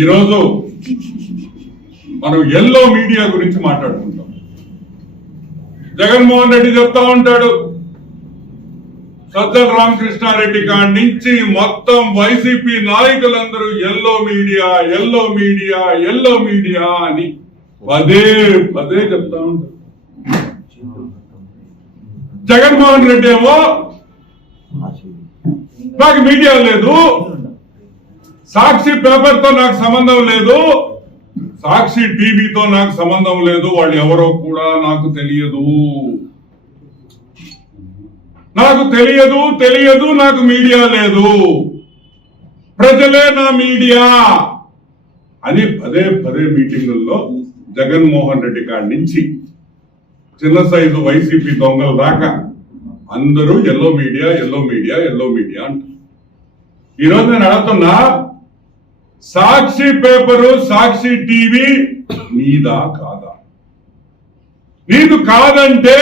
ఈరోజు మనం yellow media గురించి మాట్లాడుకుంటాం. జగన్మోహన్ రెడ్డి చెప్తా ఉంటాడు, సజ్జల రామకృష్ణారెడ్డి కాడి నుంచి మొత్తం వైసీపీ నాయకులందరూ yellow media yellow media yellow media అని పదే పదే చెప్తా ఉంటారు. జగన్మోహన్ రెడ్డి ఏమో నాకు మీడియా లేదు, సాక్షి పేపర్ తో నాకు సంబంధం లేదు, సాక్షి టీవీతో నాకు సంబంధం లేదు, వాళ్ళు ఎవరో కూడా నాకు తెలియదు, నాకు మీడియా లేదు, ప్రజలే నా మీడియా అని పదే పదే మీటింగుల్లో జగన్మోహన్ రెడ్డి కాడి నుంచి చిన్న సైజు వైసీపీ దొంగల దాకా అందరూ yellow media yellow media yellow media అంటారు. ఈరోజు నేను అడుగుతున్నా, సాక్షి పేపరు సాక్షి టీవీ నీదా కాదా? నీది కాదంటే,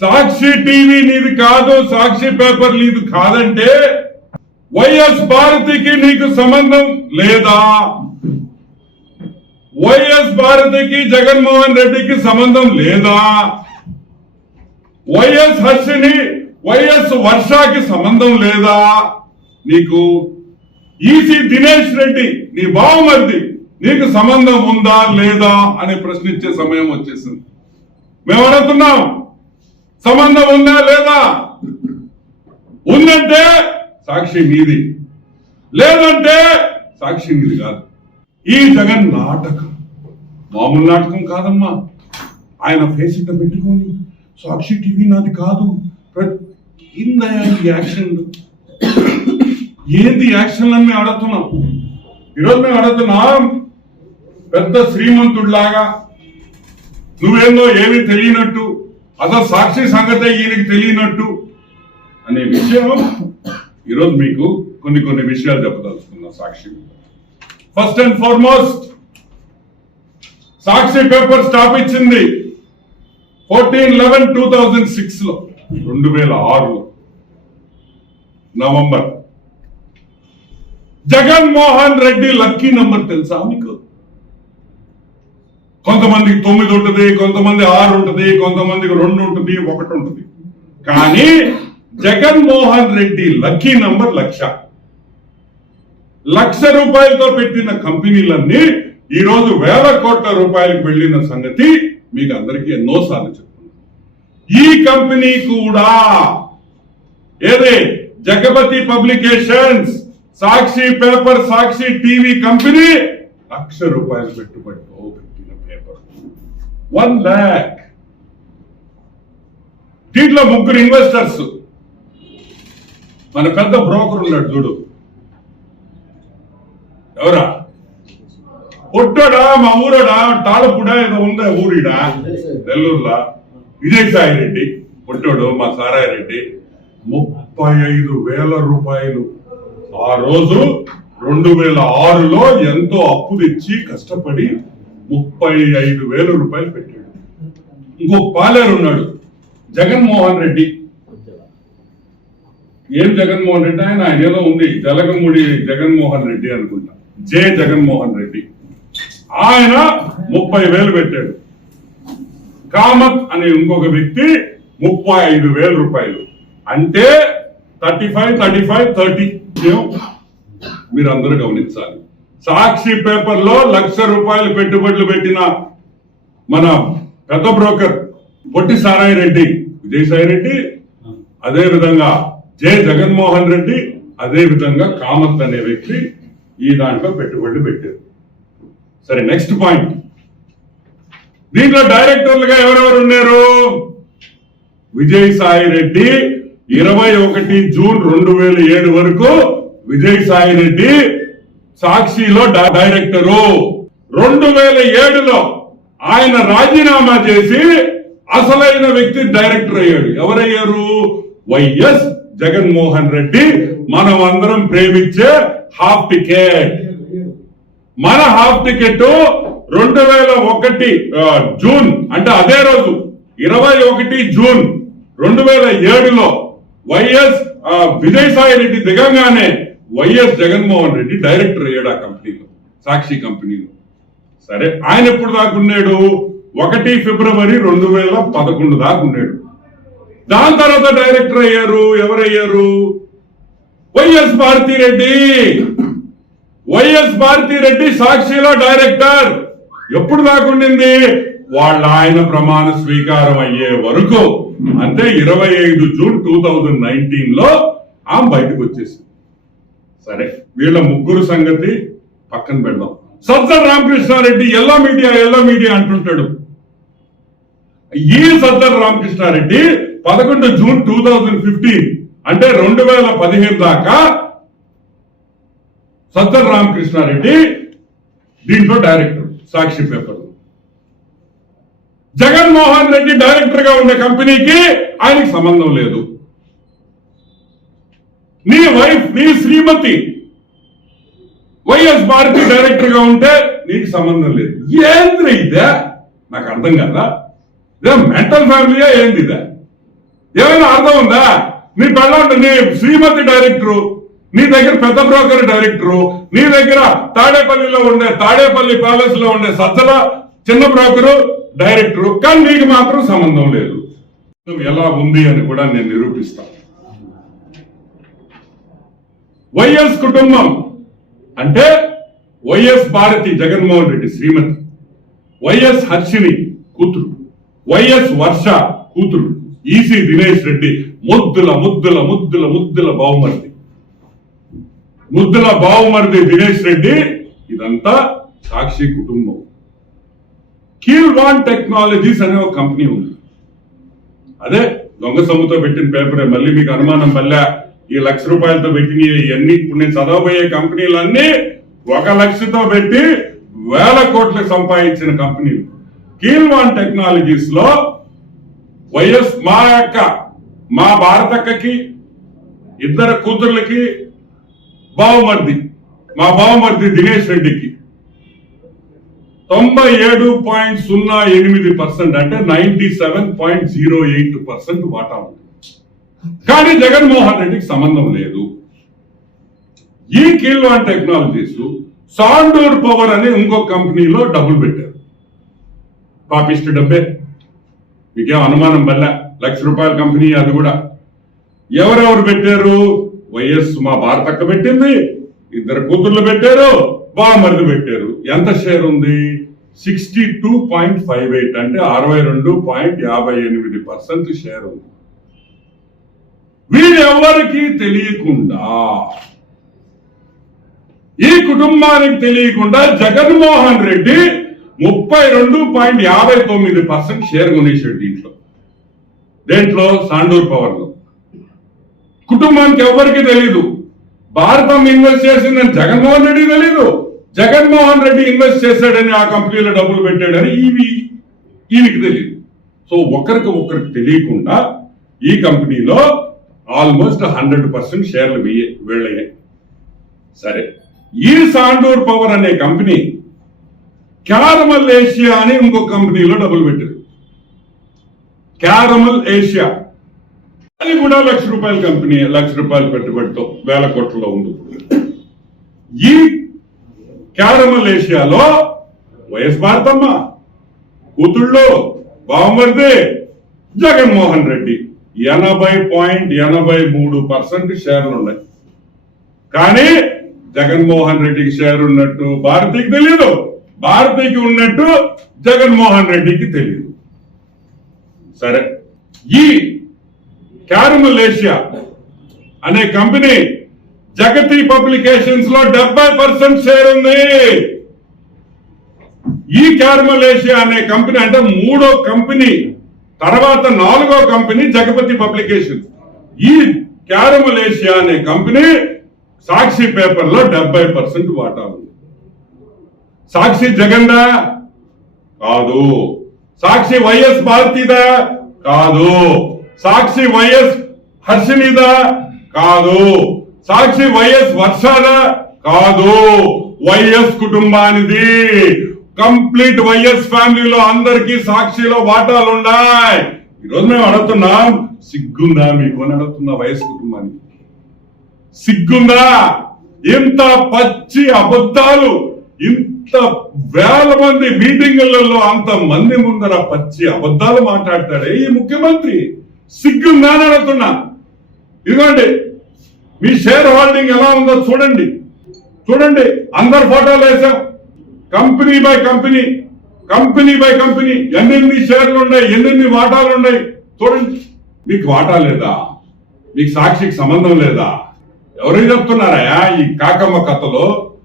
సాక్షి టీవీ నీది కాదు, సాక్షి పేపర్ నీది కాదంటే వైఎస్ భారతికి నీకు సంబంధం లేదా? వైఎస్ భారతికి జగన్మోహన్ రెడ్డికి సంబంధం లేదా? వైఎస్ హర్షిని వైఎస్ వర్షకి సంబంధం లేదా? నీకు ఈసీ దినేష్ రెడ్డి నీ బావమరిది నీకు సంబంధం ఉందా లేదా అని ప్రశ్నించే సమయం వచ్చేసింది. మేము అడుగుతున్నాం, సంబంధం ఉందా లేదా? ఉందంటే సాక్షి నీది, లేదంటే సాక్షి నీది కాదు. ఈ జగన్ నాటకం మామూలు నాటకం కాదమ్మా. ఆయన ఫేస్ ఇట్ట పెట్టుకొని సాక్షి టీవీ నాది కాదు, యాక్షన్లు ఏంది యాక్షన్ అని మేము అడుగుతున్నాం. ఈరోజు మేము అడుగుతున్నాం, పెద్ద శ్రీమంతుడిలాగా నువ్వేందో ఏమీ తెలియనట్టు, అసలు సాక్షి సంగతే ఈయనకి తెలియనట్టు అనే విషయం ఈరోజు మీకు కొన్ని విషయాలు చెప్పదలుచుకున్నా. Sakshi first and foremost, Sakshi paper స్థాపించింది 14/11/2006 లో, 2006 November. Jaganmohan Reddy lucky number తెలుసా మీకు? కొంతమందికి 9 ఉంటుంది, కొంతమంది 6 ఉంటుంది, కొంతమందికి 2 ఉంటుంది, 1 ఉంటుంది. కానీ జగన్మోహన్ రెడ్డి లక్కీ నంబర్ 1,00,000. 1,00,000 రూపాయలతో పెట్టిన కంపెనీలన్నీ ఈ రోజు వేల కోట్ల రూపాయలకు వెళ్లిన సంగతి మీకు అందరికీ ఎన్నోసార్లు చెప్తున్నాను. ఈ కంపెనీ కూడా ఏదే జగపతి పబ్లికేషన్స్, సాక్షి పేపర్, సాక్షి టీవీ కంపెనీ 1,00,000 రూపాయలు పెట్టుబడితో పెట్టిన పేపర్ 1 lakh. దీంట్లో 3 ఇన్వెస్టర్స్. మన పెద్ద బ్రోకర్ ఉన్నాడు చూడు, ఎవరా? పుట్టడా మా ఊరడా తాళపుడా ఏదో ఉందా ఊరిడా నెల్లూరులా, విజయసాయి రెడ్డి పుట్టాడు, మా సారాయి రెడ్డి. 35,000 రూపాయలు ఆ రోజు 2006లో ఎంతో అప్పు తెచ్చి కష్టపడి 35,000 రూపాయలు పెట్టాడు. ఇంకో పాలేరు ఉన్నాడు జగన్మోహన్ రెడ్డి. ఏం జగన్మోహన్ రెడ్డి? ఆయన ఏదో ఉంది, జలగముడి జగన్మోహన్ రెడ్డి అనుకుంటా, జే జగన్మోహన్ రెడ్డి. ఆయన 30,000 పెట్టాడు. కామత్ అనే ఇంకొక వ్యక్తి 35,000 రూపాయలు. అంటే 35, 30 మీరు అందరూ గమనించాలి. సాక్షి పేపర్ లో 1,00,000 రూపాయలు పెట్టుబడులు పెట్టిన మన పెద్ద బ్రోకర్ పొట్టి సారాయి రెడ్డి, విజయసాయి రెడ్డి, అదే విధంగా జే జగన్మోహన్ రెడ్డి, అదే విధంగా కామత్ అనే వ్యక్తి ఈ దాంట్లో పెట్టుబడులు పెట్టారు. సరే, నెక్స్ట్ పాయింట్. దీంట్లో డైరెక్టర్లుగా ఎవరెవరు ఉన్నారు? విజయసాయి రెడ్డి 21 జూన్ 2007 వరకు విజయసాయి రెడ్డి సాక్షిలో డైరెక్టరు. 2007లో ఆయన రాజీనామా చేసి అసలైన వ్యక్తి డైరెక్టర్ అయ్యాడు. ఎవరయ్యారు? వైఎస్ జగన్మోహన్ రెడ్డి. మనం అందరం ప్రేమించే హాఫ్ టికెట్. మన హాఫ్ టికెట్ 2001 జూన్, అంటే అదే రోజు 21 జూన్ 2007లో వైఎస్ విజయసాయి రెడ్డి దిగంగానే వైఎస్ జగన్మోహన్ రెడ్డి డైరెక్టర్ అయ్యాడు ఆ కంపెనీలో, సాక్షి కంపెనీలో. సరే, ఆయన ఎప్పుడు దాకా ఉన్నాడు? 1 ఫిబ్రవరి 2011 దాకా ఉన్నాడు. దాని తర్వాత డైరెక్టర్ అయ్యారు ఎవరయ్యారు? వైఎస్ భారతిరెడ్డి. వైఎస్ భారతిరెడ్డి సాక్షిలో డైరెక్టర్ ఎప్పుడు దాకా ఉండింది? వాళ్ళ ఆయన ప్రమాణ స్వీకారం అయ్యే వరకు. అంటే 25 జూన్ 2019 ఆమె బయటకు వచ్చేసింది. సరే, వీళ్ళ ముగ్గురు సంగతి పక్కన పెడదాం. సజ్జల రామకృష్ణారెడ్డి ఎల్లో మీడియా అంటుంటాడు. ఈ సజ్జల రామకృష్ణారెడ్డి 11 జూన్ 2015 అంటే 2015 దాకా సజ్జల రామకృష్ణారెడ్డి దీంట్లో డైరెక్టర్ సాక్షి పేపర్. జగన్మోహన్ రెడ్డి డైరెక్టర్ గా ఉండే కంపెనీకి ఆయనకి సంబంధం లేదు. నీ వైఫ్, నీ శ్రీమతి వైఎస్ భారతి డైరెక్టర్ గా ఉంటే నీకు సంబంధం లేదు. ఏంద్రీ ఇదే? నాకు అర్థం కదా. ఇదే మెంటల్ ఫ్యామిలీయా ఏంది ఇదే? ఏమైనా అర్థం ఉందా? నీ పెళ్ళ నీ శ్రీమతి డైరెక్టరు, నీ దగ్గర పెద్ద బ్రోకర్ డైరెక్టరు, నీ దగ్గర తాడేపల్లి ప్యాలెస్ లో ఉండే సజ్జల చిన్న బ్రోకరు డైరెక్టరు, కానీ నీకు మాత్రం సంబంధం లేదు. ఎలా ఉంది అని కూడా నేను నిరూపిస్తాను. వైఎస్ కుటుంబం అంటే వైఎస్ భారతి జగన్మోహన్ రెడ్డి శ్రీమతి, వైఎస్ హర్షిని కూతురు, వైఎస్ వర్ష కూతురు, ఈసీ దినేష్ రెడ్డి ముద్దుల బావుమర్ది దినేష్ రెడ్డి. ఇదంతా సాక్షి కుటుంబం. కీల్వాన్ టెక్నాలజీస్ అనే ఒక కంపెనీ ఉంది. అదే దొంగ సొమ్ముతో పెట్టిన పేపరే. మళ్ళీ మీకు అనుమానం పల్లె ఈ ₹1,00,000 పెట్టిన ఇవన్నీ ఇప్పుడు నేను చదవబోయే కంపెనీలన్నీ 1 లక్షతో పెట్టి 1000 కోట్లు సంపాదించిన కంపెనీలు. కీల్వాన్ టెక్నాలజీస్ లో వైఎస్ మా భారతక్కకి 2 కూతుర్లకి మా బావమర్ది దినేష్ రెడ్డికి 97.08% అంటే 97.08% వాటా ఉంది. కానీ జగన్మోహన్ రెడ్డికి సంబంధం లేదు. ఈ కీల్వాన్ టెక్నాలజీస్ సాండూర్ పవర్ అనే ఇంకో కంపెనీలో డబ్బులు పెట్టారు. పాపిస్ట్ డబ్బే, మీకేం అనుమానం వల్ల ₹1,00,000 కంపెనీ అది కూడా. ఎవరెవరు పెట్టారు? వైఎస్ మా భారతక్క పెట్టింది, 2 కూతుర్లు పెట్టారు, బామర్ది పెట్టారు. ఎంత షేర్ ఉంది? 62.58 అంటే 62.58% షేర్ ఉంది. వీరెవ్వరికి తెలియకుండా, ఈ కుటుంబానికి తెలియకుండా జగన్మోహన్ రెడ్డి 32.59% షేర్ కొనేసాడు దేంట్లో సాండూర్ పవర్ లో. కుటుంబానికి ఎవరికి తెలీదు. భారతం ఇన్వెస్ట్ చేసిందని జగన్మోహన్ రెడ్డి తెలీదు. జగన్మోహన్ రెడ్డి ఇన్వెస్ట్ చేశాడని ఆ కంపెనీలో డబ్బులు పెట్టాడని ఈయనకి తెలియదు. సో ఒకరికి తెలియకుండా ఈ కంపెనీలో ఆల్మోస్ట్ 100% షేర్లు వీళ్ళయ్యాయి. సరే, ఈ సాండూర్ పవర్ అనే కంపెనీ క్యారమల్ ఏషియా అని ఇంకో కంపెనీలో డబ్బులు పెట్టారు. క్యారమల్ ఏషియా అది కూడా ₹1,00,000 కంపెనీ, ₹1,00,000 పెట్టుబడితో 1000 కోట్లలో ఉంది. ఈ క్యారమల్ ఏషియాలో వైఎస్ భారతమ్మ కూతుళ్ళు, బావమర్ది జగన్మోహన్ రెడ్డి 80.83% షేర్లు ఉన్నాయి. కానీ జగన్మోహన్ రెడ్డికి షేర్ ఉన్నట్టు భారతికి తెలియదు, భారతికి ఉన్నట్టు జగన్మోహన్ రెడ్డికి తెలియదు. సరే, ఈ క్యారమల్ ఏషియా అనే కంపెనీ జగతి పబ్లికేషన్స్ లో 70% షేర్ ఉంది. ఈ క్యారమల్ ఏషియా అనే కంపెనీ అంటే 3వ కంపెనీ తర్వాత 4వ కంపెనీ జగపతి పబ్లికేషన్స్. ఈ క్యారమల్ ఏషియా అనే కంపెనీ సాక్షి పేపర్ లో 70% వాటా ఉంది. సాక్షి జగన్దా? కాదు. సాక్షి వైఎస్ భారతిదా? కాదు. సాక్షి వైఎస్ హర్షినిదా? కాదు. సాక్షి వైఎస్ వర్షాదా? కాదు. వైఎస్ కుటుంబానిది. కంప్లీట్ వైఎస్ ఫ్యామిలీలో అందరికీ సాక్షిలో వాటాలు ఉన్నాయి. ఈరోజు మేము అడుగుతున్నాం, సిగ్గుందా మీకు అని అడుగుతున్నా. వైఎస్ కుటుంబానికి సిగ్గుందా? ఇంత పచ్చి అబద్ధాలు, ఇంత వేల మంది మీటింగులలో అంత మంది ముందర పచ్చి అబద్ధాలు మాట్లాడతాడే ఈ ముఖ్యమంత్రి. సిగ్గుందా అని అడుగుతున్నా. ఇదిగోండి మీ షేర్ హోల్డింగ్ ఎలా ఉందో చూడండి, చూడండి. అందరు ఫోటోలు వేసాం. Company by company, company by company ఎన్నెన్ని షేర్లు ఉన్నాయి, ఎన్నెన్ని వాటాలు ఉన్నాయి చూడండి. మీకు వాటా లేదా? మీకు సాక్షికి సంబంధం లేదా? ఎవరికి చెప్తున్నారా ఈ కాకమ్మ కథలో?